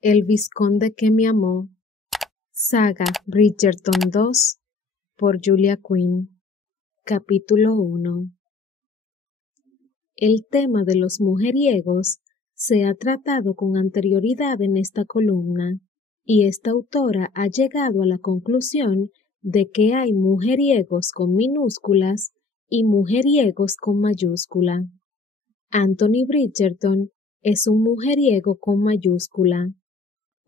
El vizconde que me amó. Saga Bridgerton 2 por Julia Quinn. Capítulo 1. El tema de los mujeriegos se ha tratado con anterioridad en esta columna, y esta autora ha llegado a la conclusión de que hay mujeriegos con minúsculas y mujeriegos con mayúscula. Anthony Bridgerton es un mujeriego con mayúscula.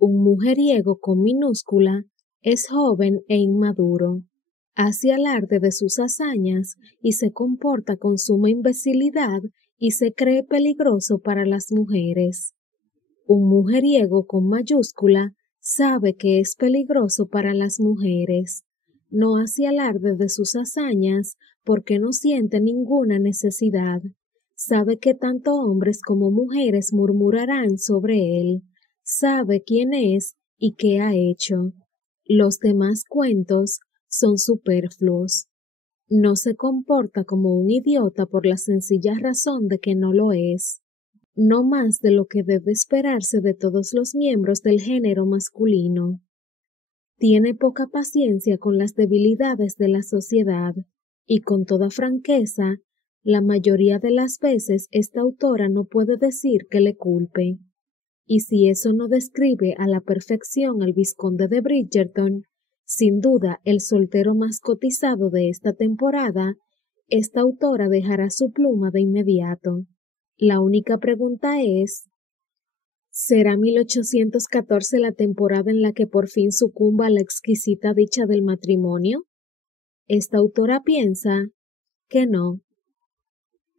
Un mujeriego con minúscula es joven e inmaduro, hace alarde de sus hazañas y se comporta con suma imbecilidad y se cree peligroso para las mujeres. Un mujeriego con mayúscula sabe que es peligroso para las mujeres. No hace alarde de sus hazañas porque no siente ninguna necesidad. Sabe que tanto hombres como mujeres murmurarán sobre él. Sabe quién es y qué ha hecho. Los demás cuentos son superfluos. No se comporta como un idiota por la sencilla razón de que no lo es. No más de lo que debe esperarse de todos los miembros del género masculino. Tiene poca paciencia con las debilidades de la sociedad, y con toda franqueza, la mayoría de las veces esta autora no puede decir que le culpe. Y si eso no describe a la perfección al vizconde de Bridgerton, sin duda el soltero más cotizado de esta temporada, esta autora dejará su pluma de inmediato. La única pregunta es, ¿será 1814 la temporada en la que por fin sucumba a la exquisita dicha del matrimonio? Esta autora piensa que no.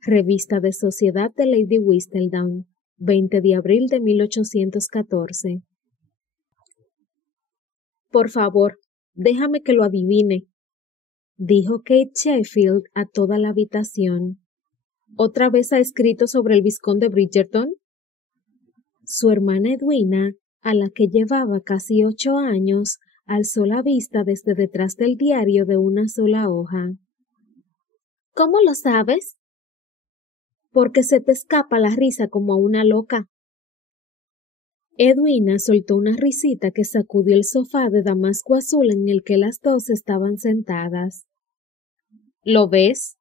Revista de Sociedad de Lady Whistledown, 20 de abril de 1814. Por favor, déjame que lo adivine, dijo Kate Sheffield a toda la habitación. ¿Otra vez ha escrito sobre el vizconde Bridgerton? Su hermana Edwina, a la que llevaba casi 8 años, alzó la vista desde detrás del diario de una sola hoja. ¿Cómo lo sabes? Porque se te escapa la risa como a una loca. Edwina soltó una risita que sacudió el sofá de damasco azul en el que las dos estaban sentadas. ¿Lo ves?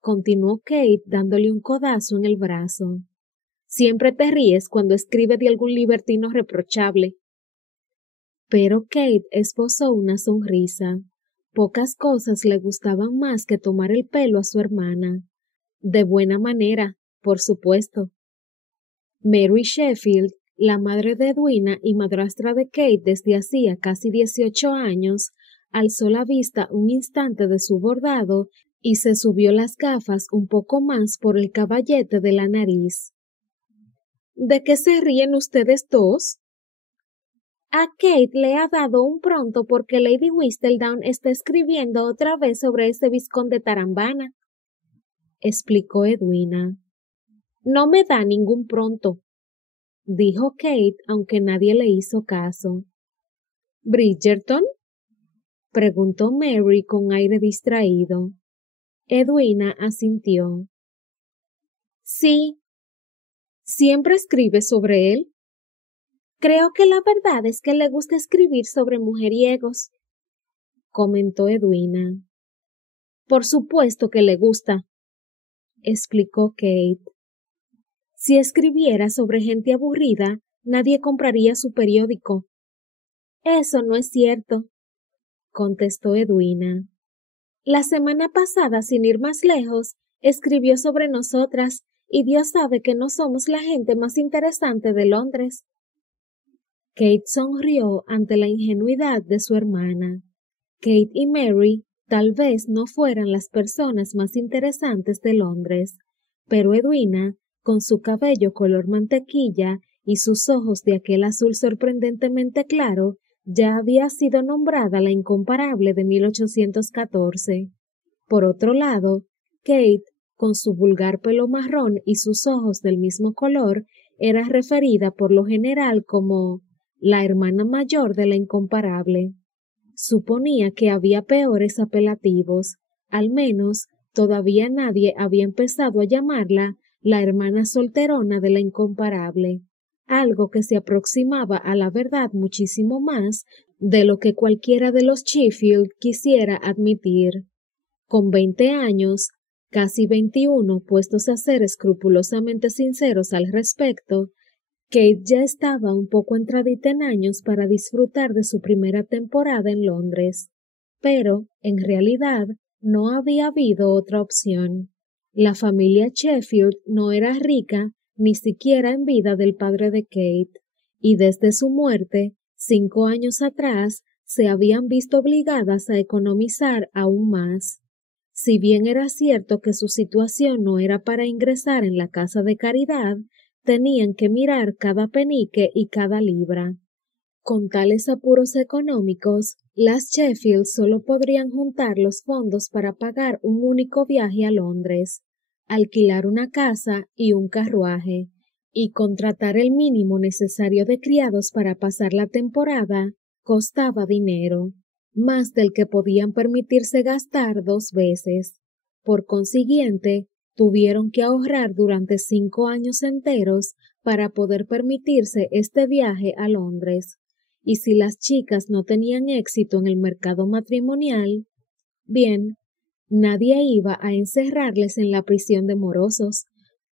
Continuó Kate dándole un codazo en el brazo. Siempre te ríes cuando escribe de algún libertino reprochable. Pero Kate esbozó una sonrisa. Pocas cosas le gustaban más que tomar el pelo a su hermana. De buena manera, por supuesto. Mary Sheffield, la madre de Edwina y madrastra de Kate desde hacía casi 18 años, alzó la vista un instante de su bordado y se subió las gafas un poco más por el caballete de la nariz. ¿De qué se ríen ustedes dos? A Kate le ha dado un pronto porque Lady Whistledown está escribiendo otra vez sobre ese vizconde Tarambana, explicó Edwina. No me da ningún pronto, dijo Kate, aunque nadie le hizo caso. ¿Bridgerton? Preguntó Mary con aire distraído. Edwina asintió. Sí. ¿Siempre escribe sobre él? Creo que la verdad es que le gusta escribir sobre mujeriegos, comentó Edwina. Por supuesto que le gusta, explicó Kate. Si escribiera sobre gente aburrida, nadie compraría su periódico. Eso no es cierto, contestó Edwina. La semana pasada, sin ir más lejos, escribió sobre nosotras, y Dios sabe que no somos la gente más interesante de Londres. Kate sonrió ante la ingenuidad de su hermana. Kate y Mary tal vez no fueran las personas más interesantes de Londres, pero Edwina, con su cabello color mantequilla y sus ojos de aquel azul sorprendentemente claro, ya había sido nombrada la incomparable de 1814. Por otro lado, Kate, con su vulgar pelo marrón y sus ojos del mismo color, era referida por lo general como la hermana mayor de la incomparable. Suponía que había peores apelativos, al menos todavía nadie había empezado a llamarla la hermana solterona de la incomparable. algo que se aproximaba a la verdad muchísimo más de lo que cualquiera de los Sheffield quisiera admitir. Con 20 años, casi 21, puestos a ser escrupulosamente sinceros al respecto, Kate ya estaba un poco entradita en años para disfrutar de su primera temporada en Londres. Pero, en realidad, no había habido otra opción. La familia Sheffield no era rica ni siquiera en vida del padre de Kate, y desde su muerte, 5 años atrás, se habían visto obligadas a economizar aún más. Si bien era cierto que su situación no era para ingresar en la casa de caridad, tenían que mirar cada penique y cada libra. Con tales apuros económicos, las Sheffield solo podrían juntar los fondos para pagar un único viaje a Londres, alquilar una casa y un carruaje, y contratar el mínimo necesario de criados para pasar la temporada costaba dinero, más del que podían permitirse gastar 2 veces. Por consiguiente, tuvieron que ahorrar durante 5 años enteros para poder permitirse este viaje a Londres. Y si las chicas no tenían éxito en el mercado matrimonial, bien, nadie iba a encerrarles en la prisión de morosos,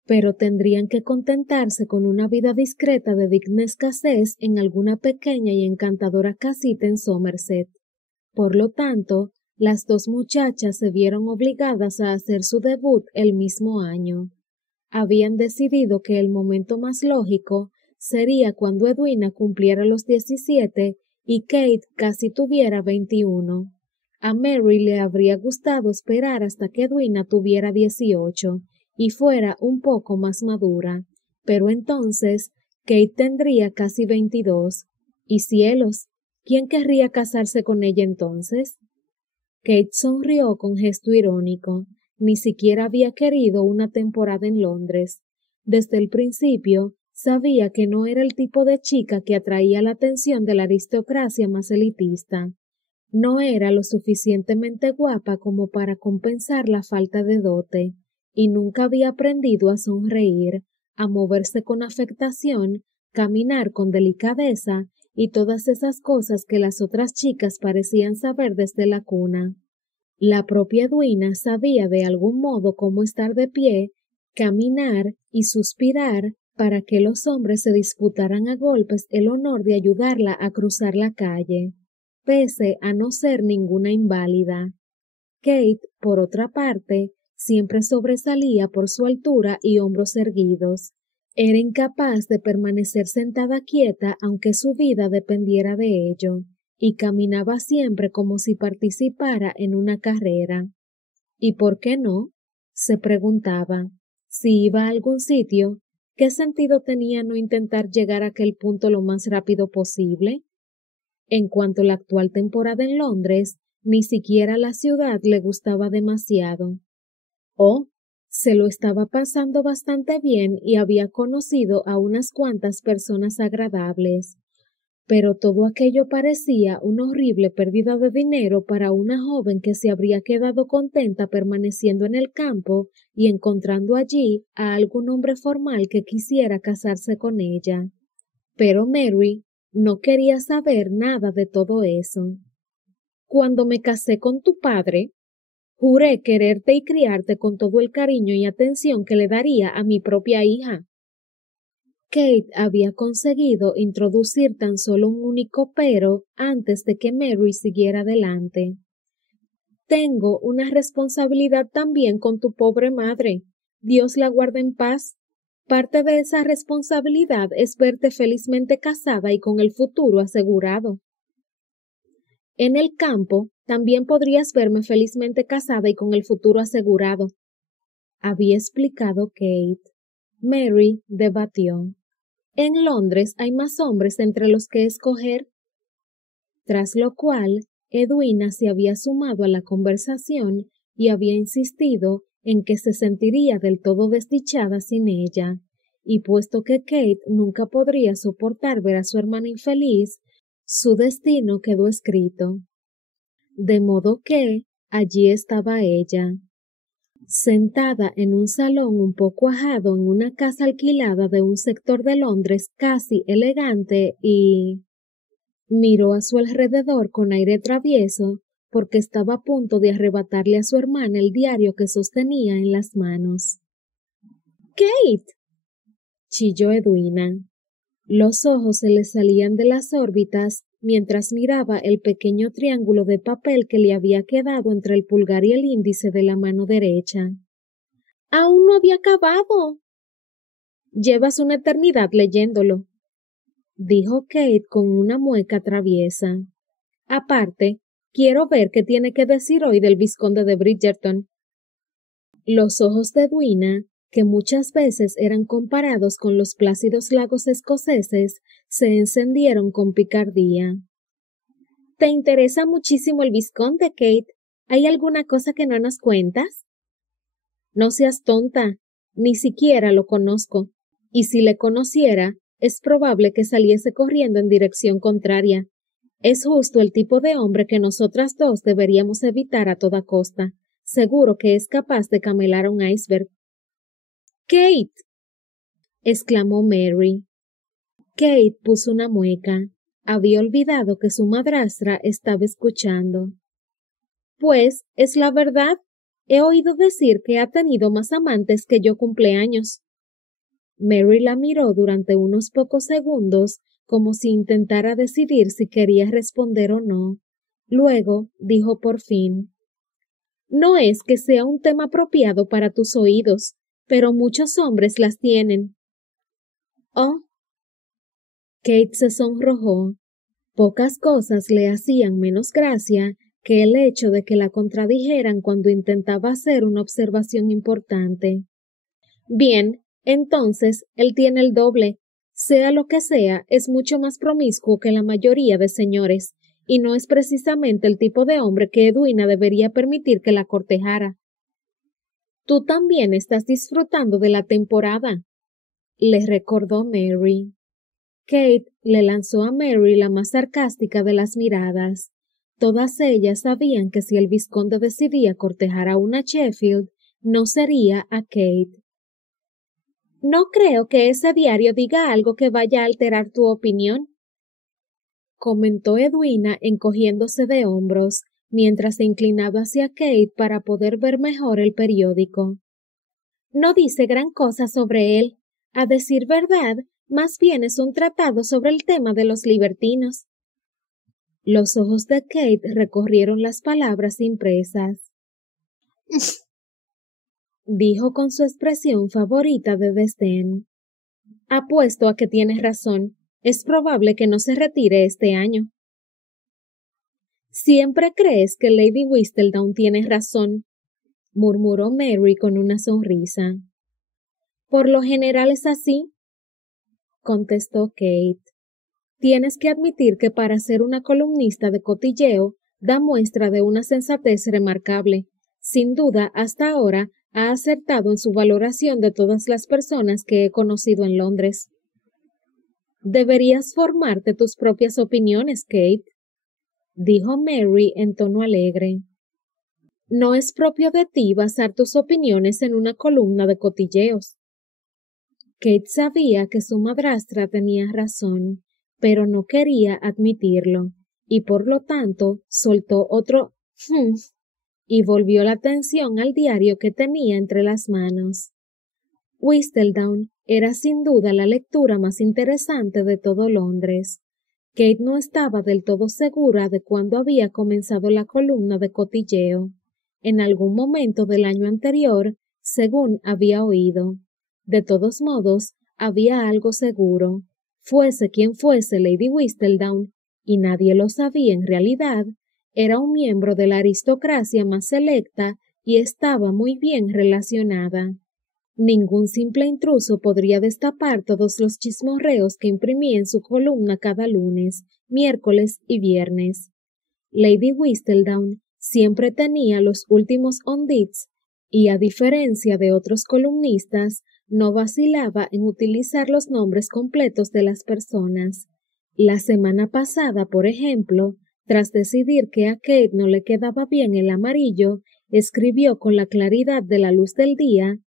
pero tendrían que contentarse con una vida discreta de digna escasez en alguna pequeña y encantadora casita en Somerset. Por lo tanto, las 2 muchachas se vieron obligadas a hacer su debut el mismo año. Habían decidido que el momento más lógico sería cuando Edwina cumpliera los 17 y Kate casi tuviera 21. A Mary le habría gustado esperar hasta que Edwina tuviera 18 y fuera un poco más madura, pero entonces Kate tendría casi 22. Y cielos, ¿quién querría casarse con ella entonces? Kate sonrió con gesto irónico. Ni siquiera había querido una temporada en Londres. Desde el principio, sabía que no era el tipo de chica que atraía la atención de la aristocracia más elitista. No era lo suficientemente guapa como para compensar la falta de dote, y nunca había aprendido a sonreír, a moverse con afectación, caminar con delicadeza y todas esas cosas que las otras chicas parecían saber desde la cuna. La propia Edwina sabía de algún modo cómo estar de pie, caminar y suspirar para que los hombres se disputaran a golpes el honor de ayudarla a cruzar la calle, pese a no ser ninguna inválida. Kate, por otra parte, siempre sobresalía por su altura y hombros erguidos. Era incapaz de permanecer sentada quieta aunque su vida dependiera de ello, y caminaba siempre como si participara en una carrera. ¿Y por qué no? Se preguntaba. Si iba a algún sitio, ¿qué sentido tenía no intentar llegar a aquel punto lo más rápido posible? En cuanto a la actual temporada en Londres, ni siquiera la ciudad le gustaba demasiado. Oh, se lo estaba pasando bastante bien y había conocido a unas cuantas personas agradables, pero todo aquello parecía una horrible pérdida de dinero para una joven que se habría quedado contenta permaneciendo en el campo y encontrando allí a algún hombre formal que quisiera casarse con ella. Pero Mary no quería saber nada de todo eso. Cuando me casé con tu padre, juré quererte y criarte con todo el cariño y atención que le daría a mi propia hija. Kate había conseguido introducir tan solo un único pero antes de que Mary siguiera adelante. Tengo una responsabilidad también con tu pobre madre. Dios la guarde en paz. Parte de esa responsabilidad es verte felizmente casada y con el futuro asegurado. En el campo también podrías verme felizmente casada y con el futuro asegurado, había explicado Kate. Mary debatió. En Londres hay más hombres entre los que escoger. Tras lo cual, Edwina se había sumado a la conversación y había insistido en que se sentiría del todo desdichada sin ella, y puesto que Kate nunca podría soportar ver a su hermana infeliz, su destino quedó escrito. De modo que allí estaba ella. sentada en un salón un poco ajado en una casa alquilada de un sector de Londres casi elegante y miró a su alrededor con aire travieso porque estaba a punto de arrebatarle a su hermana el diario que sostenía en las manos. —¡Kate! —chilló Edwina. Los ojos se le salían de las órbitas mientras miraba el pequeño triángulo de papel que le había quedado entre el pulgar y el índice de la mano derecha. —¡Aún no había acabado! —Llevas una eternidad leyéndolo —dijo Kate con una mueca traviesa. Aparte, quiero ver qué tiene que decir hoy del vizconde de Bridgerton. Los ojos de Edwina, que muchas veces eran comparados con los plácidos lagos escoceses, se encendieron con picardía. —¿Te interesa muchísimo el vizconde, Kate? ¿Hay alguna cosa que no nos cuentas? —No seas tonta, ni siquiera lo conozco, y si le conociera, es probable que saliese corriendo en dirección contraria. Es justo el tipo de hombre que nosotras dos deberíamos evitar a toda costa. Seguro que es capaz de camelar a un iceberg. —¡Kate! —exclamó Mary. Kate puso una mueca. Había olvidado que su madrastra estaba escuchando. —Pues, es la verdad. He oído decir que ha tenido más amantes que yo cumpleaños. Mary la miró durante unos pocos segundos como si intentara decidir si quería responder o no. Luego dijo por fin: No es que sea un tema apropiado para tus oídos, pero muchos hombres las tienen. —¿Oh? Kate se sonrojó. Pocas cosas le hacían menos gracia que el hecho de que la contradijeran cuando intentaba hacer una observación importante. —Bien, entonces él tiene el doble. Sea lo que sea, es mucho más promiscuo que la mayoría de señores, y no es precisamente el tipo de hombre que Edwina debería permitir que la cortejara. —Tú también estás disfrutando de la temporada —le recordó Mary. Kate le lanzó a Mary la más sarcástica de las miradas. Todas ellas sabían que si el vizconde decidía cortejar a una Sheffield, no sería a Kate. —No creo que ese diario diga algo que vaya a alterar tu opinión —comentó Edwina encogiéndose de hombros, mientras se inclinaba hacia Kate para poder ver mejor el periódico. —No dice gran cosa sobre él. A decir verdad, más bien es un tratado sobre el tema de los libertinos. Los ojos de Kate recorrieron las palabras impresas. Dijo con su expresión favorita de desdén. —Apuesto a que tienes razón. Es probable que no se retire este año. —Siempre crees que Lady Whistledown tiene razón —murmuró Mary con una sonrisa. —Por lo general es así —contestó Kate—. Tienes que admitir que para ser una columnista de cotilleo da muestra de una sensatez remarcable. Sin duda, hasta ahora, ha acertado en su valoración de todas las personas que he conocido en Londres. Deberías formarte tus propias opiniones, Kate —dijo Mary en tono alegre. No es propio de ti basar tus opiniones en una columna de cotilleos. Kate sabía que su madrastra tenía razón, pero no quería admitirlo, y por lo tanto soltó otro «humph» y volvió la atención al diario que tenía entre las manos. Whistledown era sin duda la lectura más interesante de todo Londres. Kate no estaba del todo segura de cuándo había comenzado la columna de cotilleo. En algún momento del año anterior, según había oído. De todos modos, había algo seguro. Fuese quien fuese Lady Whistledown, y nadie lo sabía en realidad, era un miembro de la aristocracia más selecta y estaba muy bien relacionada. Ningún simple intruso podría destapar todos los chismorreos que imprimía en su columna cada lunes, miércoles y viernes. Lady Whistledown siempre tenía los últimos on-deeds y, a diferencia de otros columnistas, no vacilaba en utilizar los nombres completos de las personas. La semana pasada, por ejemplo, tras decidir que a Kate no le quedaba bien el amarillo, escribió con la claridad de la luz del día: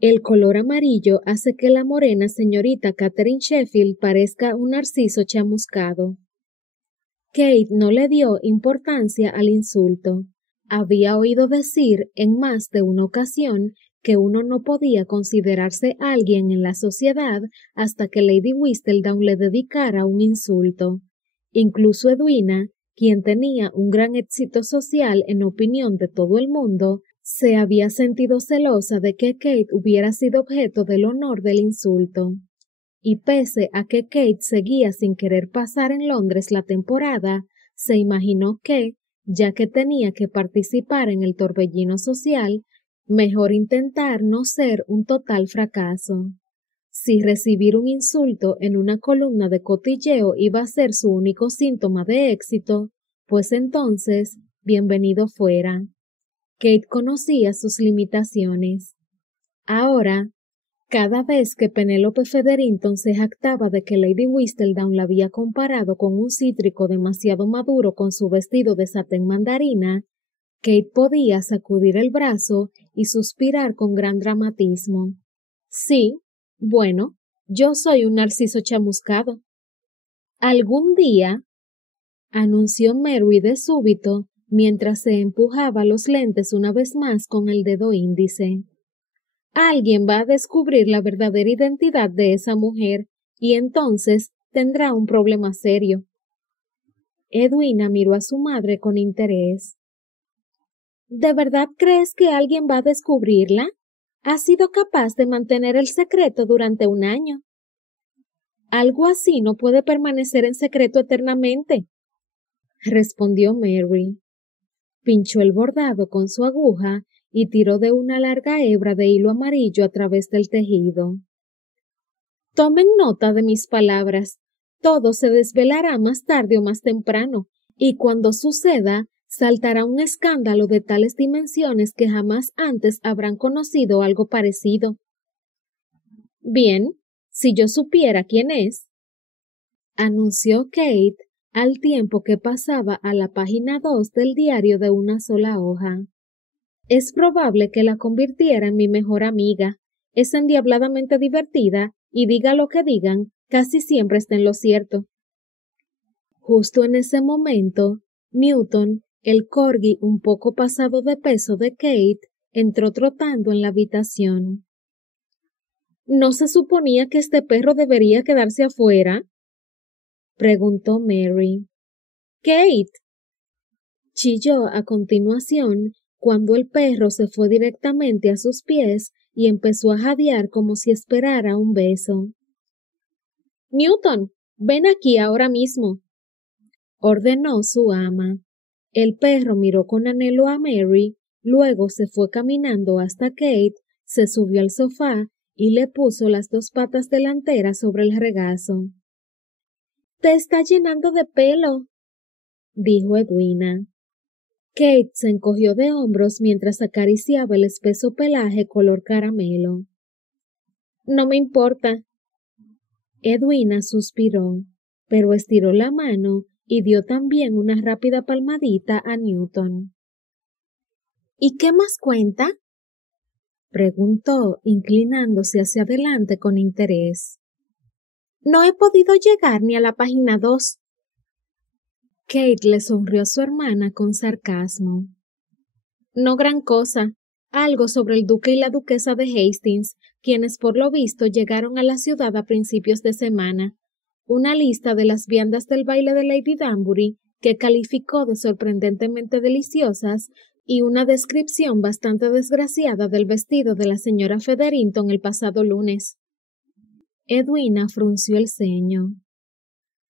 el color amarillo hace que la morena señorita Catherine Sheffield parezca un narciso chamuscado. Kate no le dio importancia al insulto. Había oído decir en más de una ocasión que uno no podía considerarse alguien en la sociedad hasta que Lady Whistledown le dedicara un insulto. Incluso Edwina, quien tenía un gran éxito social en opinión de todo el mundo, se había sentido celosa de que Kate hubiera sido objeto del honor del insulto. Y pese a que Kate seguía sin querer pasar en Londres la temporada, se imaginó que, ya que tenía que participar en el torbellino social, mejor intentar no ser un total fracaso. Si recibir un insulto en una columna de cotilleo iba a ser su único síntoma de éxito, pues entonces, bienvenido fuera. Kate conocía sus limitaciones. Ahora, cada vez que Penélope Featherington se jactaba de que Lady Whistledown la había comparado con un cítrico demasiado maduro con su vestido de satén mandarina, Kate podía sacudir el brazo y suspirar con gran dramatismo. Sí, bueno, yo soy un narciso chamuscado. Algún día, anunció Mary de súbito, mientras se empujaba los lentes una vez más con el dedo índice. Alguien va a descubrir la verdadera identidad de esa mujer y entonces tendrá un problema serio. Edwina miró a su madre con interés. ¿De verdad crees que alguien va a descubrirla? ¿Has sido capaz de mantener el secreto durante un año? Algo así no puede permanecer en secreto eternamente, respondió Mary. Pinchó el bordado con su aguja y tiró de una larga hebra de hilo amarillo a través del tejido. Tomen nota de mis palabras. Todo se desvelará más tarde o más temprano, y cuando suceda, saltará un escándalo de tales dimensiones que jamás antes habrán conocido algo parecido. Bien, si yo supiera quién es, anunció Kate al tiempo que pasaba a la página 2 del diario de una sola hoja. Es probable que la convirtiera en mi mejor amiga. Es endiabladamente divertida y diga lo que digan, casi siempre está en lo cierto. Justo en ese momento, Newton, el corgi un poco pasado de peso de Kate, entró trotando en la habitación. ¿No se suponía que este perro debería quedarse afuera?, preguntó Mary. Kate, chilló a continuación cuando el perro se fue directamente a sus pies y empezó a jadear como si esperara un beso. Newton, ven aquí ahora mismo, ordenó su ama. El perro miró con anhelo a Mary, luego se fue caminando hasta Kate, se subió al sofá y le puso las dos patas delanteras sobre el regazo. Te está llenando de pelo, dijo Edwina. Kate se encogió de hombros mientras acariciaba el espeso pelaje color caramelo. No me importa. Edwina suspiró, pero estiró la mano y dio también una rápida palmadita a Newton. ¿Y qué más cuenta?, preguntó, inclinándose hacia adelante con interés. No he podido llegar ni a la página 2. Kate le sonrió a su hermana con sarcasmo. No gran cosa, algo sobre el duque y la duquesa de Hastings, quienes por lo visto llegaron a la ciudad a principios de semana. Una lista de las viandas del baile de Lady Danbury, que calificó de sorprendentemente deliciosas, y una descripción bastante desgraciada del vestido de la señora Featherington el pasado lunes. Edwina frunció el ceño.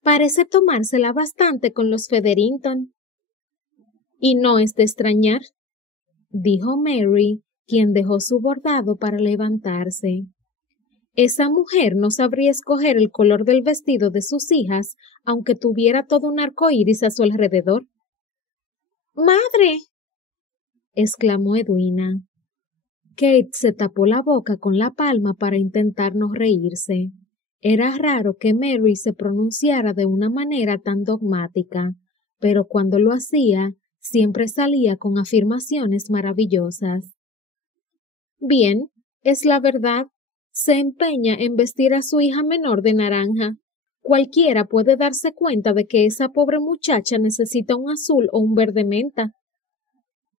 Parece tomársela bastante con los Featherington. Y no es de extrañar, dijo Mary, quien dejó su bordado para levantarse. Esa mujer no sabría escoger el color del vestido de sus hijas, aunque tuviera todo un arco iris a su alrededor. ¡Madre!, exclamó Edwina. Kate se tapó la boca con la palma para intentar no reírse. Era raro que Mary se pronunciara de una manera tan dogmática, pero cuando lo hacía, Siempre salía con afirmaciones maravillosas. Bien, es la verdad. Se empeña en vestir a su hija menor de naranja. Cualquiera puede darse cuenta de que esa pobre muchacha necesita un azul o un verde menta.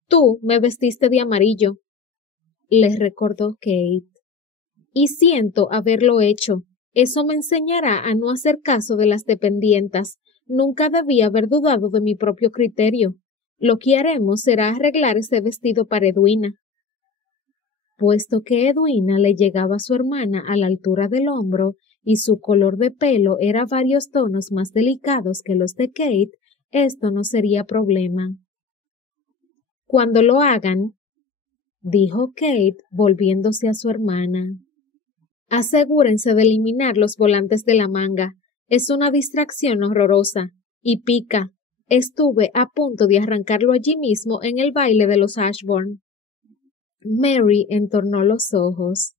Tú me vestiste de amarillo, le recordó Kate. Y siento haberlo hecho. Eso me enseñará a no hacer caso de las dependientas. Nunca debí haber dudado de mi propio criterio. Lo que haremos será arreglar ese vestido para Edwina. Puesto que Edwina le llegaba a su hermana a la altura del hombro y su color de pelo era varios tonos más delicados que los de Kate, esto no sería problema. Cuando lo hagan, dijo Kate volviéndose a su hermana, asegúrense de eliminar los volantes de la manga. Es una distracción horrorosa y pica. Estuve a punto de arrancarlo allí mismo en el baile de los Ashbourne. Mary entornó los ojos.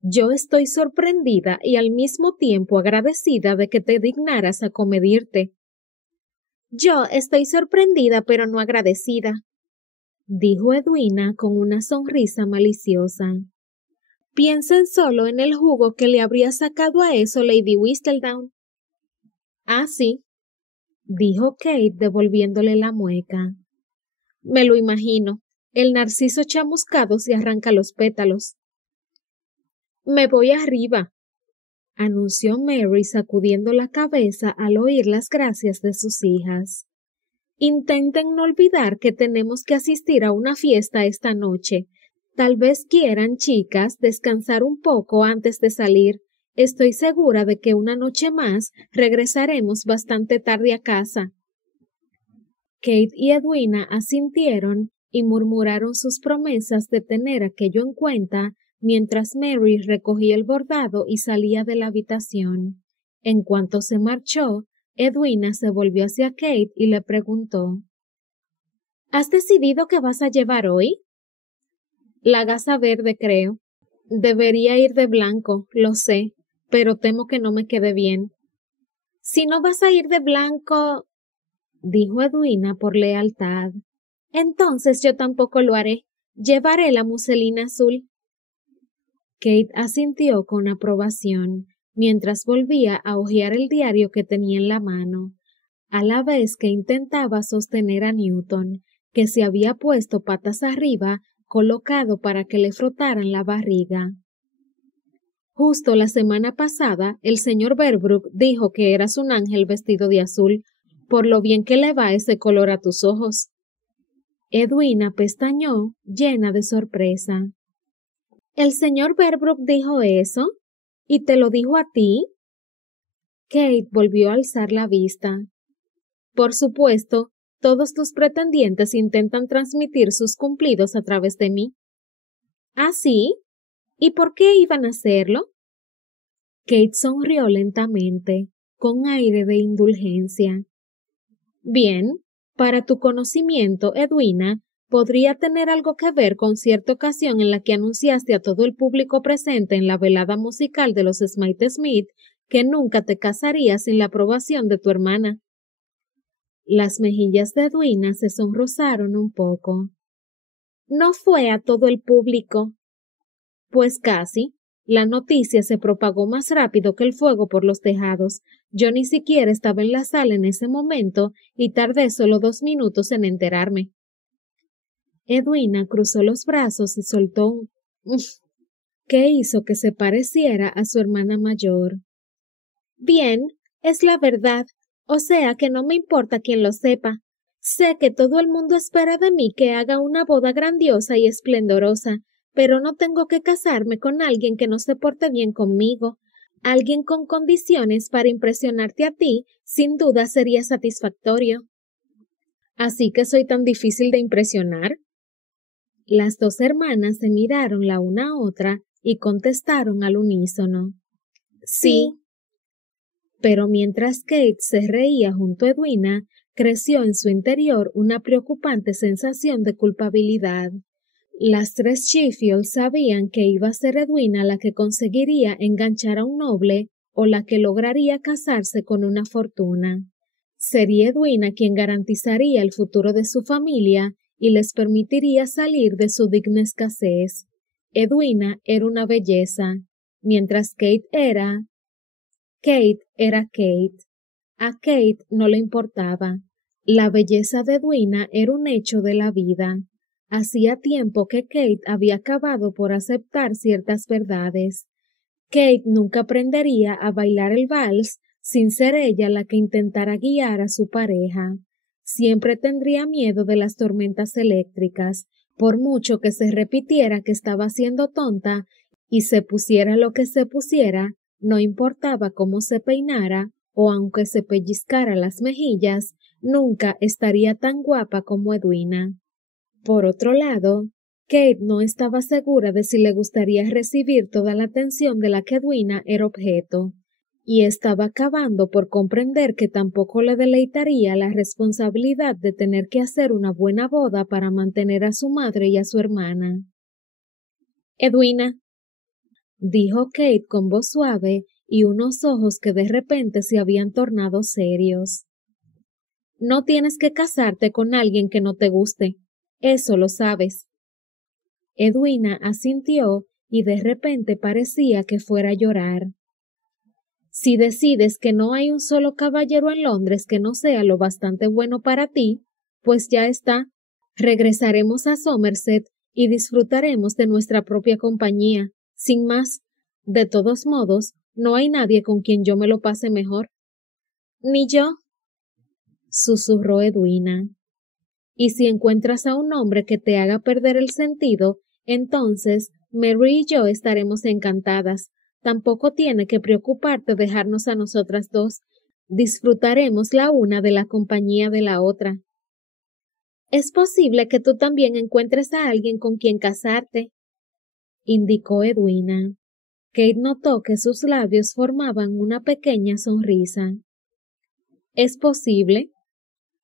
Yo estoy sorprendida y al mismo tiempo agradecida de que te dignaras a comedirte. Yo estoy sorprendida pero no agradecida, dijo Edwina con una sonrisa maliciosa. Piensen solo en el jugo que le habría sacado a eso Lady Whistledown. Ah, sí, dijo Kate devolviéndole la mueca. Me lo imagino. El narciso chamuscado se arranca los pétalos. Me voy arriba, anunció Mary sacudiendo la cabeza al oír las gracias de sus hijas. Intenten no olvidar que tenemos que asistir a una fiesta esta noche. Tal vez quieran, chicas, descansar un poco antes de salir. Estoy segura de que una noche más regresaremos bastante tarde a casa. Kate y Edwina asintieron y murmuraron sus promesas de tener aquello en cuenta mientras Mary recogía el bordado y salía de la habitación. En cuanto se marchó, Edwina se volvió hacia Kate y le preguntó, ¿Has decidido qué vas a llevar hoy? La gasa verde, creo. Debería ir de blanco, lo sé, pero temo que no me quede bien. Si no vas a ir de blanco, dijo Edwina por lealtad. Entonces yo tampoco lo haré. Llevaré la muselina azul. Kate asintió con aprobación, mientras volvía a hojear el diario que tenía en la mano, a la vez que intentaba sostener a Newton, que se había puesto patas arriba, colocado para que le frotaran la barriga. Justo la semana pasada, el señor Berbrook dijo que eras un ángel vestido de azul, por lo bien que le va ese color a tus ojos. Edwina pestañeó, llena de sorpresa. ¿El señor Berbrook dijo eso? ¿Y te lo dijo a ti? Kate volvió a alzar la vista. Por supuesto, todos tus pretendientes intentan transmitir sus cumplidos a través de mí. ¿Ah, sí? ¿Y por qué iban a hacerlo? Kate sonrió lentamente, con aire de indulgencia. Bien, para tu conocimiento, Edwina, podría tener algo que ver con cierta ocasión en la que anunciaste a todo el público presente en la velada musical de los Smythe Smith que nunca te casarías sin la aprobación de tu hermana. Las mejillas de Edwina se sonrosaron un poco. No fue a todo el público. Pues casi. La noticia se propagó más rápido que el fuego por los tejados. Yo ni siquiera estaba en la sala en ese momento y tardé solo 2 minutos en enterarme. Edwina cruzó los brazos y soltó un que hizo que se pareciera a su hermana mayor. Bien, es la verdad, o sea que no me importa quien lo sepa. Sé que todo el mundo espera de mí que haga una boda grandiosa y esplendorosa, pero no tengo que casarme con alguien que no se porte bien conmigo. Alguien con condiciones para impresionarte a ti, sin duda sería satisfactorio. ¿Así que soy tan difícil de impresionar? Las dos hermanas se miraron la una a otra y contestaron al unísono. Sí. Pero mientras Kate se reía junto a Edwina, creció en su interior una preocupante sensación de culpabilidad. Las tres Sheffield sabían que iba a ser Edwina la que conseguiría enganchar a un noble o la que lograría casarse con una fortuna. Sería Edwina quien garantizaría el futuro de su familia y les permitiría salir de su digna escasez. Edwina era una belleza, mientras Kate era Kate. A Kate no le importaba. La belleza de Edwina era un hecho de la vida. Hacía tiempo que Kate había acabado por aceptar ciertas verdades. Kate nunca aprendería a bailar el vals sin ser ella la que intentara guiar a su pareja. Siempre tendría miedo de las tormentas eléctricas, por mucho que se repitiera que estaba siendo tonta y se pusiera lo que se pusiera, no importaba cómo se peinara o aunque se pellizcara las mejillas, nunca estaría tan guapa como Edwina. Por otro lado, Kate no estaba segura de si le gustaría recibir toda la atención de la que Edwina era objeto, y estaba acabando por comprender que tampoco le deleitaría la responsabilidad de tener que hacer una buena boda para mantener a su madre y a su hermana. Edwina, dijo Kate con voz suave y unos ojos que de repente se habían tornado serios. No tienes que casarte con alguien que no te guste. Eso lo sabes. Edwina asintió y de repente parecía que fuera a llorar. Si decides que no hay un solo caballero en Londres que no sea lo bastante bueno para ti, pues ya está. Regresaremos a Somerset y disfrutaremos de nuestra propia compañía. Sin más, de todos modos, no hay nadie con quien yo me lo pase mejor. Ni yo, susurró Edwina. Y si encuentras a un hombre que te haga perder el sentido, entonces Mary y yo estaremos encantadas. Tampoco tiene que preocuparte dejarnos a nosotras dos. Disfrutaremos la una de la compañía de la otra. Es posible que tú también encuentres a alguien con quien casarte, indicó Edwina. Kate notó que sus labios formaban una pequeña sonrisa. Es posible,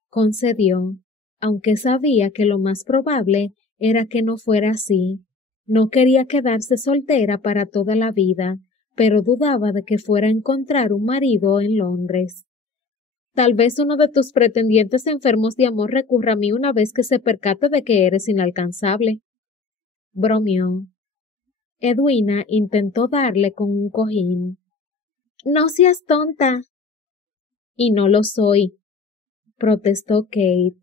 concedió, aunque sabía que lo más probable era que no fuera así. No quería quedarse soltera para toda la vida, pero dudaba de que fuera a encontrar un marido en Londres. Tal vez uno de tus pretendientes enfermos de amor recurra a mí una vez que se percate de que eres inalcanzable. Bromeó. Edwina intentó darle con un cojín. No seas tonta. Y no lo soy, protestó Kate.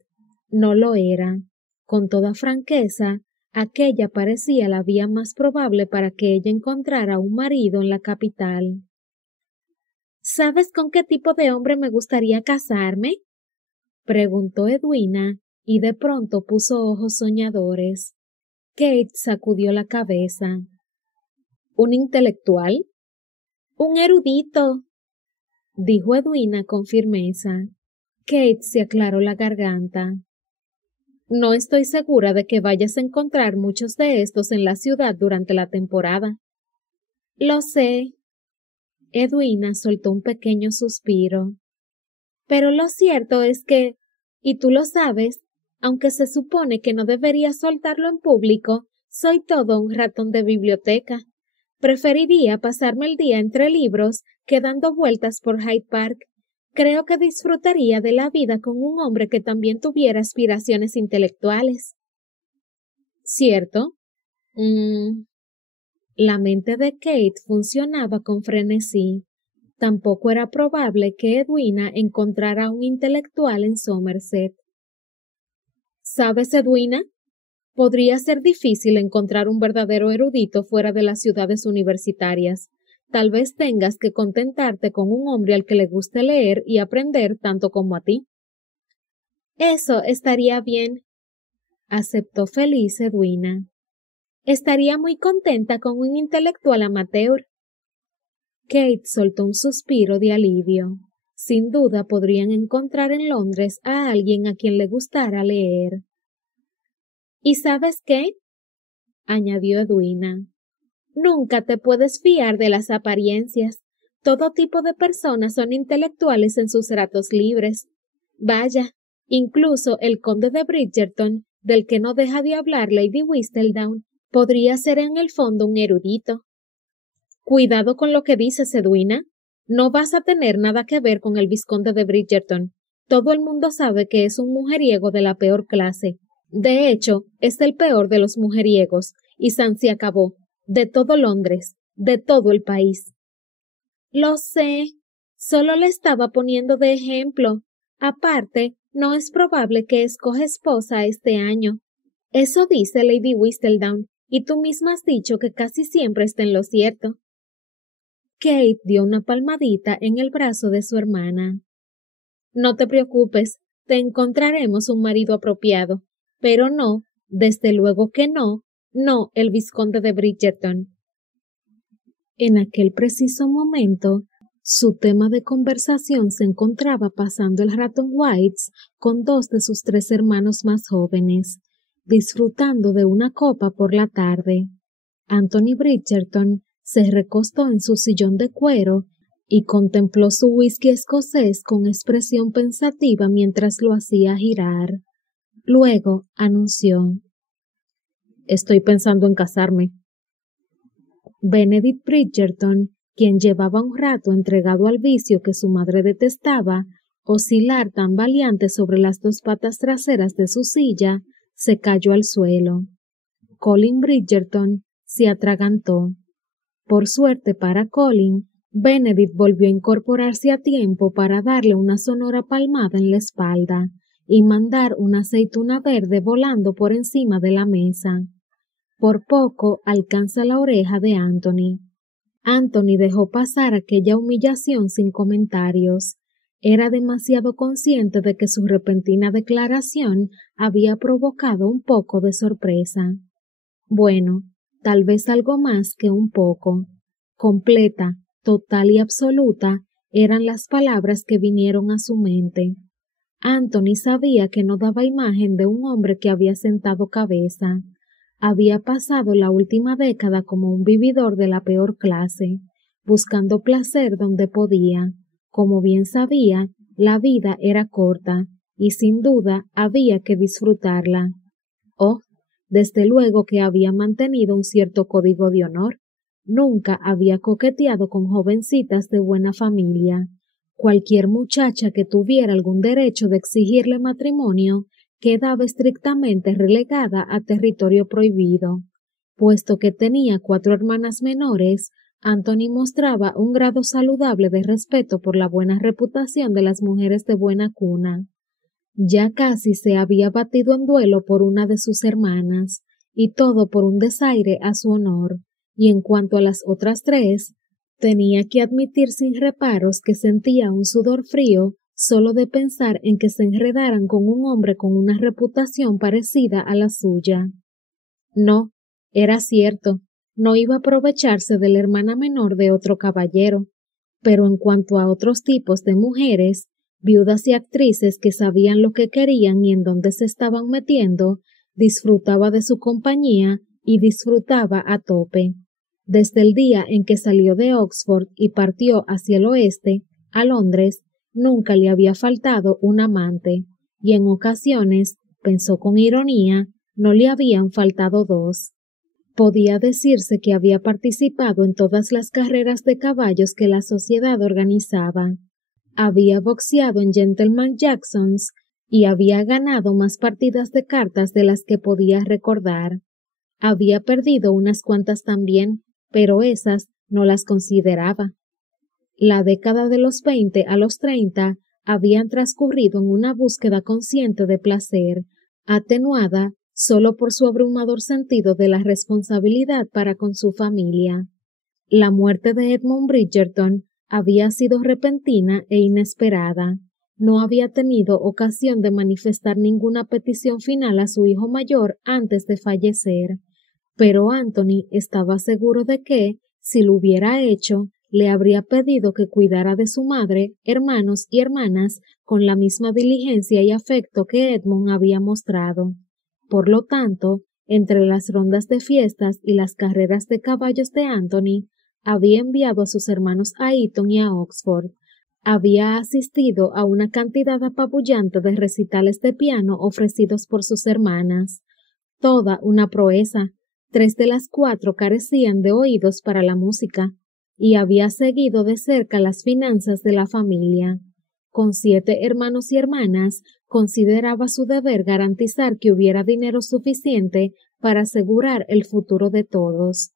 No lo era. Con toda franqueza, aquella parecía la vía más probable para que ella encontrara un marido en la capital. ¿Sabes con qué tipo de hombre me gustaría casarme? Preguntó Edwina, y de pronto puso ojos soñadores. Kate sacudió la cabeza. ¿Un intelectual? Un erudito, dijo Edwina con firmeza. Kate se aclaró la garganta. No estoy segura de que vayas a encontrar muchos de estos en la ciudad durante la temporada. Lo sé. Edwina soltó un pequeño suspiro. Pero lo cierto es que, y tú lo sabes, aunque se supone que no debería soltarlo en público, soy todo un ratón de biblioteca. Preferiría pasarme el día entre libros que dando vueltas por Hyde Park. Creo que disfrutaría de la vida con un hombre que también tuviera aspiraciones intelectuales. ¿Cierto? La mente de Kate funcionaba con frenesí. Tampoco era probable que Edwina encontrara un intelectual en Somerset. ¿Sabes, Edwina? Podría ser difícil encontrar un verdadero erudito fuera de las ciudades universitarias. Tal vez tengas que contentarte con un hombre al que le guste leer y aprender tanto como a ti. Eso estaría bien, aceptó feliz Edwina. Estaría muy contenta con un intelectual amateur. Kate soltó un suspiro de alivio. Sin duda podrían encontrar en Londres a alguien a quien le gustara leer. ¿Y sabes qué? Añadió Edwina. Nunca te puedes fiar de las apariencias. Todo tipo de personas son intelectuales en sus ratos libres. Vaya, incluso el conde de Bridgerton, del que no deja de hablar Lady Whistledown, podría ser en el fondo un erudito. Cuidado con lo que dices, Edwina. No vas a tener nada que ver con el vizconde de Bridgerton. Todo el mundo sabe que es un mujeriego de la peor clase. De hecho, es el peor de los mujeriegos, y san se acabó. De todo Londres, de todo el país. Lo sé. Solo le estaba poniendo de ejemplo. Aparte, no es probable que escoja esposa este año. Eso dice Lady Whistledown, y tú misma has dicho que casi siempre está en lo cierto. Kate dio una palmadita en el brazo de su hermana. No te preocupes, te encontraremos un marido apropiado, pero no, desde luego que no, no el vizconde de Bridgerton. En aquel preciso momento, su tema de conversación se encontraba pasando el rato en White's con dos de sus tres hermanos más jóvenes, disfrutando de una copa por la tarde. Anthony Bridgerton se recostó en su sillón de cuero y contempló su whisky escocés con expresión pensativa mientras lo hacía girar. Luego anunció: «Estoy pensando en casarme». Benedict Bridgerton, quien llevaba un rato entregado al vicio que su madre detestaba, oscilar tambaleante sobre las dos patas traseras de su silla, se cayó al suelo. Colin Bridgerton se atragantó. Por suerte para Colin, Benedict volvió a incorporarse a tiempo para darle una sonora palmada en la espalda y mandar una aceituna verde volando por encima de la mesa. Por poco alcanza la oreja de Anthony. Anthony dejó pasar aquella humillación sin comentarios. Era demasiado consciente de que su repentina declaración había provocado un poco de sorpresa. Bueno, tal vez algo más que un poco. Completa, total y absoluta eran las palabras que vinieron a su mente. Anthony sabía que no daba imagen de un hombre que había sentado cabeza. Había pasado la última década como un vividor de la peor clase, buscando placer donde podía. Como bien sabía, la vida era corta, y sin duda había que disfrutarla. Oh, desde luego que había mantenido un cierto código de honor. Nunca había coqueteado con jovencitas de buena familia. Cualquier muchacha que tuviera algún derecho de exigirle matrimonio quedaba estrictamente relegada a territorio prohibido. Puesto que tenía 4 hermanas menores, Anthony mostraba un grado saludable de respeto por la buena reputación de las mujeres de buena cuna. Ya casi se había batido en duelo por una de sus hermanas, y todo por un desaire a su honor, y en cuanto a las otras 3, tenía que admitir sin reparos que sentía un sudor frío solo de pensar en que se enredaran con un hombre con una reputación parecida a la suya. No, era cierto, no iba a aprovecharse de la hermana menor de otro caballero, pero en cuanto a otros tipos de mujeres, viudas y actrices que sabían lo que querían y en dónde se estaban metiendo, disfrutaba de su compañía y disfrutaba a tope. Desde el día en que salió de Oxford y partió hacia el oeste, a Londres, nunca le había faltado un amante, y en ocasiones, pensó con ironía, no le habían faltado 2. Podía decirse que había participado en todas las carreras de caballos que la sociedad organizaba. Había boxeado en Gentleman Jackson's y había ganado más partidas de cartas de las que podía recordar. Había perdido unas cuantas también, pero esas no las consideraba. La década de los 20 a los 30 habían transcurrido en una búsqueda consciente de placer, atenuada solo por su abrumador sentido de la responsabilidad para con su familia. La muerte de Edmund Bridgerton había sido repentina e inesperada. No había tenido ocasión de manifestar ninguna petición final a su hijo mayor antes de fallecer, pero Anthony estaba seguro de que, si lo hubiera hecho, le habría pedido que cuidara de su madre, hermanos y hermanas con la misma diligencia y afecto que Edmund había mostrado. Por lo tanto, entre las rondas de fiestas y las carreras de caballos de Anthony, había enviado a sus hermanos a Eton y a Oxford. Había asistido a una cantidad apabullante de recitales de piano ofrecidos por sus hermanas. Toda una proeza. 3 de las 4 carecían de oídos para la música, y había seguido de cerca las finanzas de la familia. Con 7 hermanos y hermanas, consideraba su deber garantizar que hubiera dinero suficiente para asegurar el futuro de todos.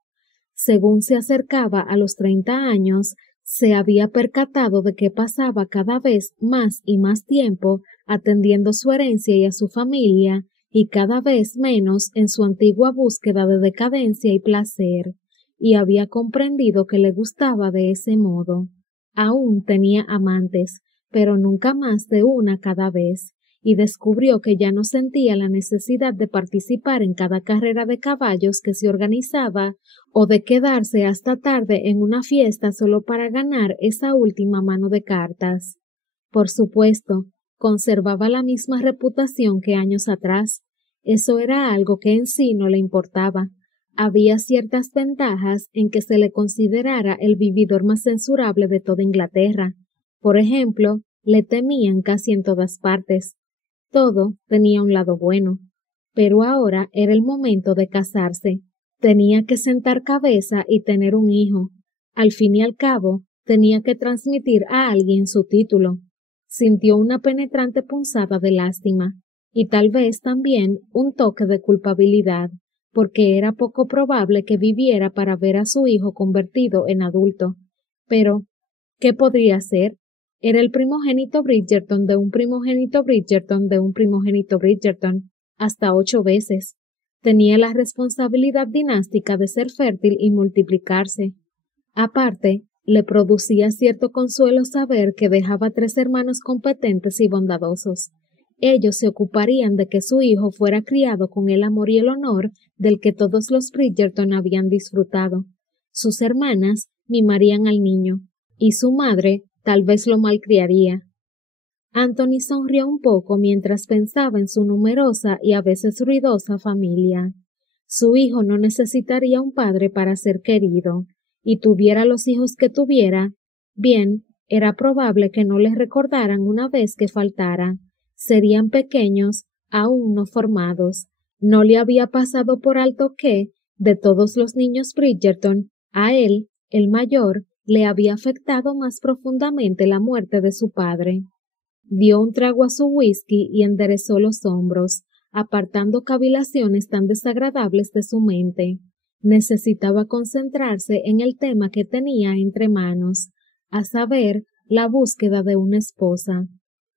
Según se acercaba a los 30 años, se había percatado de que pasaba cada vez más y más tiempo atendiendo su herencia y a su familia, y cada vez menos en su antigua búsqueda de decadencia y placer, y había comprendido que le gustaba de ese modo. Aún tenía amantes, pero nunca más de una cada vez, y descubrió que ya no sentía la necesidad de participar en cada carrera de caballos que se organizaba o de quedarse hasta tarde en una fiesta solo para ganar esa última mano de cartas. Por supuesto, conservaba la misma reputación que años atrás. Eso era algo que en sí no le importaba. Había ciertas ventajas en que se le considerara el vividor más censurable de toda Inglaterra. Por ejemplo, le temían casi en todas partes. Todo tenía un lado bueno. Pero ahora era el momento de casarse. Tenía que sentar cabeza y tener un hijo. Al fin y al cabo, tenía que transmitir a alguien su título. Sintió una penetrante punzada de lástima, y tal vez también un toque de culpabilidad, porque era poco probable que viviera para ver a su hijo convertido en adulto. Pero, ¿qué podría hacer? Era el primogénito Bridgerton de un primogénito Bridgerton de un primogénito Bridgerton, hasta 8 veces. Tenía la responsabilidad dinástica de ser fértil y multiplicarse. Aparte, le producía cierto consuelo saber que dejaba 3 hermanos competentes y bondadosos. Ellos se ocuparían de que su hijo fuera criado con el amor y el honor del que todos los Bridgerton habían disfrutado. Sus hermanas mimarían al niño, y su madre tal vez lo malcriaría. Anthony sonrió un poco mientras pensaba en su numerosa y a veces ruidosa familia. Su hijo no necesitaría un padre para ser querido, y tuviera los hijos que tuviera, bien, era probable que no les recordaran una vez que faltara. Serían pequeños, aún no formados. No le había pasado por alto que, de todos los niños Bridgerton, a él, el mayor, le había afectado más profundamente la muerte de su padre. Dio un trago a su whisky y enderezó los hombros, apartando cavilaciones tan desagradables de su mente. Necesitaba concentrarse en el tema que tenía entre manos, a saber, la búsqueda de una esposa.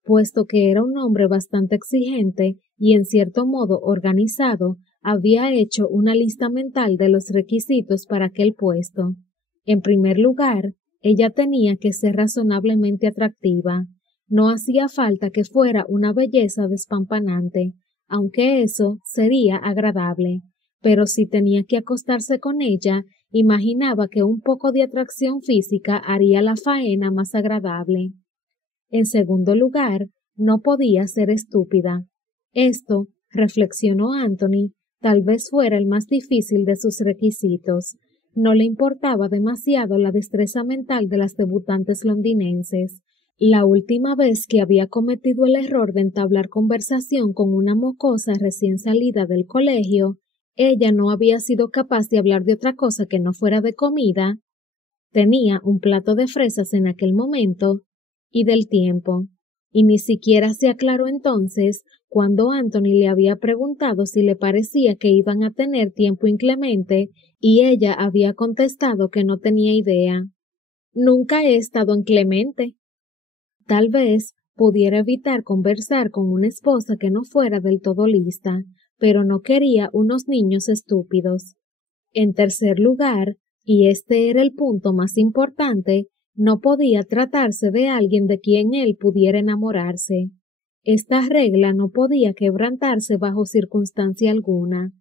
Puesto que era un hombre bastante exigente y en cierto modo organizado, había hecho una lista mental de los requisitos para aquel puesto. En primer lugar, ella tenía que ser razonablemente atractiva. No hacía falta que fuera una belleza despampanante, aunque eso sería agradable, pero si tenía que acostarse con ella, imaginaba que un poco de atracción física haría la faena más agradable. En segundo lugar, no podía ser estúpida. Esto, reflexionó Anthony, tal vez fuera el más difícil de sus requisitos. No le importaba demasiado la destreza mental de las debutantes londinenses. La última vez que había cometido el error de entablar conversación con una mocosa recién salida del colegio, ella no había sido capaz de hablar de otra cosa que no fuera de comida. Tenía un plato de fresas en aquel momento, y del tiempo, y ni siquiera se aclaró entonces cuando Anthony le había preguntado si le parecía que iban a tener tiempo inclemente, y ella había contestado que no tenía idea. Nunca he estado en Clemente. Tal vez pudiera evitar conversar con una esposa que no fuera del todo lista, pero no quería unos niños estúpidos. En tercer lugar, y este era el punto más importante, no podía tratarse de alguien de quien él pudiera enamorarse. Esta regla no podía quebrantarse bajo circunstancia alguna.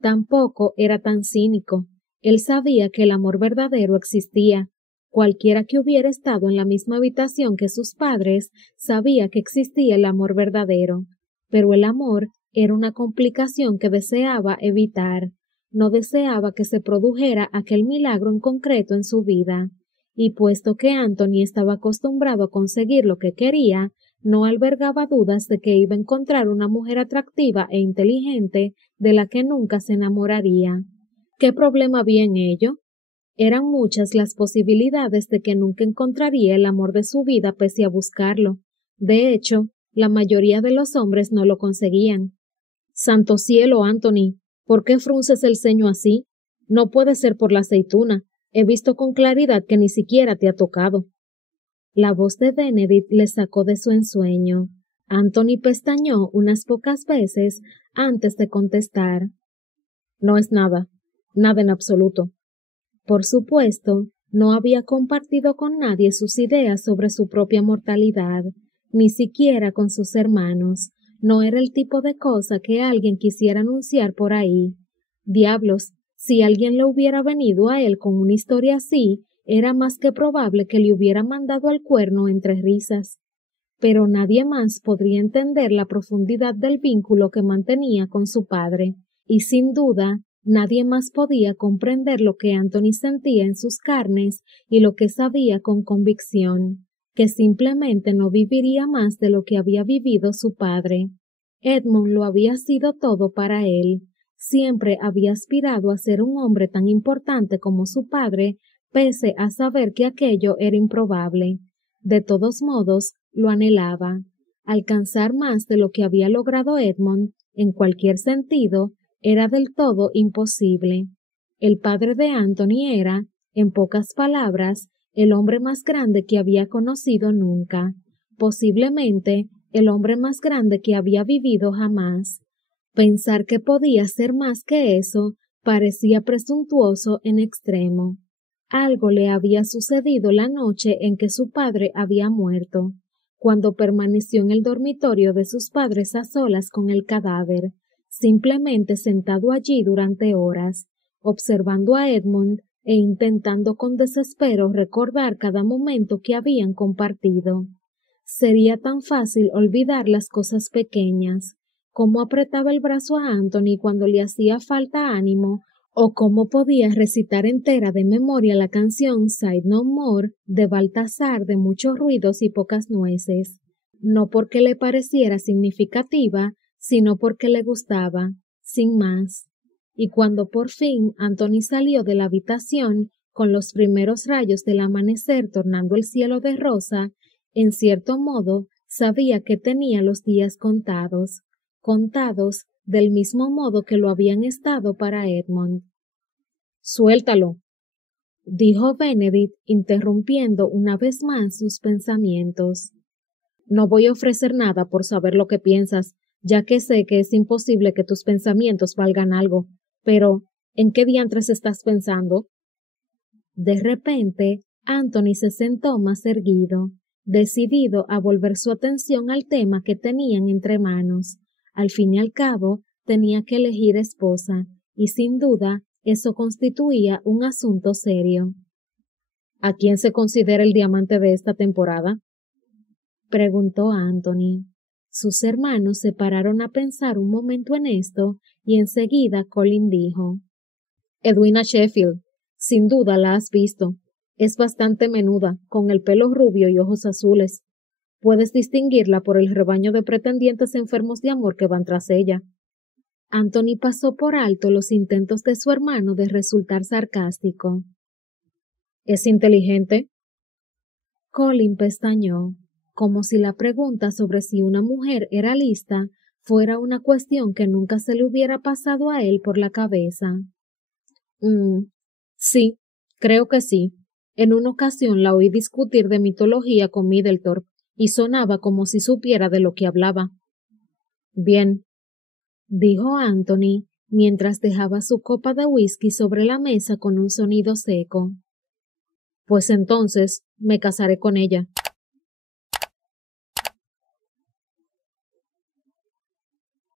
Tampoco era tan cínico. Él sabía que el amor verdadero existía. Cualquiera que hubiera estado en la misma habitación que sus padres sabía que existía el amor verdadero, pero el amor era una complicación que deseaba evitar. No deseaba que se produjera aquel milagro en concreto en su vida, y puesto que Anthony estaba acostumbrado a conseguir lo que quería, no albergaba dudas de que iba a encontrar una mujer atractiva e inteligente de la que nunca se enamoraría. ¿Qué problema había en ello? Eran muchas las posibilidades de que nunca encontraría el amor de su vida pese a buscarlo, De hecho, la mayoría de los hombres no lo conseguían. Santo cielo, Anthony, ¿por qué frunces el ceño así? No puede ser por la aceituna. He visto con claridad que ni siquiera te ha tocado. La voz de Benedict le sacó de su ensueño. Anthony pestañeó unas pocas veces antes de contestar. No es nada, nada en absoluto. Por supuesto, no había compartido con nadie sus ideas sobre su propia mortalidad, ni siquiera con sus hermanos. No era el tipo de cosa que alguien quisiera anunciar por ahí. Diablos, si alguien le hubiera venido a él con una historia así, era más que probable que le hubiera mandado al cuerno entre risas. Pero nadie más podría entender la profundidad del vínculo que mantenía con su padre, y sin duda nadie más podía comprender lo que Anthony sentía en sus carnes y lo que sabía con convicción, que simplemente no viviría más de lo que había vivido su padre. Edmund lo había sido todo para él. Siempre había aspirado a ser un hombre tan importante como su padre, pese a saber que aquello era improbable. De todos modos, lo anhelaba. Alcanzar más de lo que había logrado Edmund, en cualquier sentido, era del todo imposible. El padre de Anthony era, en pocas palabras, el hombre más grande que había conocido nunca, posiblemente el hombre más grande que había vivido jamás. Pensar que podía ser más que eso parecía presuntuoso en extremo. Algo le había sucedido la noche en que su padre había muerto, cuando permaneció en el dormitorio de sus padres a solas con el cadáver, simplemente sentado allí durante horas, observando a Edmund e intentando con desespero recordar cada momento que habían compartido. Sería tan fácil olvidar las cosas pequeñas, cómo apretaba el brazo a Anthony cuando le hacía falta ánimo, o cómo podía recitar entera de memoria la canción Say No More de Baltasar de muchos ruidos y pocas nueces, no porque le pareciera significativa, sino porque le gustaba, sin más. Y cuando por fin Anthony salió de la habitación, con los primeros rayos del amanecer tornando el cielo de rosa, en cierto modo sabía que tenía los días contados del mismo modo que lo habían estado para Edmund. Suéltalo, dijo Benedict, interrumpiendo una vez más sus pensamientos. No voy a ofrecer nada por saber lo que piensas, ya que sé que es imposible que tus pensamientos valgan algo, pero ¿en qué diantres estás pensando? De repente, Anthony se sentó más erguido, decidido a volver su atención al tema que tenían entre manos. Al fin y al cabo, tenía que elegir esposa, y sin duda eso constituía un asunto serio. ¿A quién se considera el diamante de esta temporada?, preguntó Anthony. Sus hermanos se pararon a pensar un momento en esto, y enseguida Colin dijo: Edwina Sheffield, sin duda la has visto. Es bastante menuda, con el pelo rubio y ojos azules. Puedes distinguirla por el rebaño de pretendientes enfermos de amor que van tras ella. Anthony pasó por alto los intentos de su hermano de resultar sarcástico. ¿Es inteligente? Colin pestañeó, como si la pregunta sobre si una mujer era lista fuera una cuestión que nunca se le hubiera pasado a él por la cabeza. Sí, creo que sí. En una ocasión la oí discutir de mitología con Middleton y sonaba como si supiera de lo que hablaba. Bien, dijo Anthony, mientras dejaba su copa de whisky sobre la mesa con un sonido seco. Pues entonces me casaré con ella.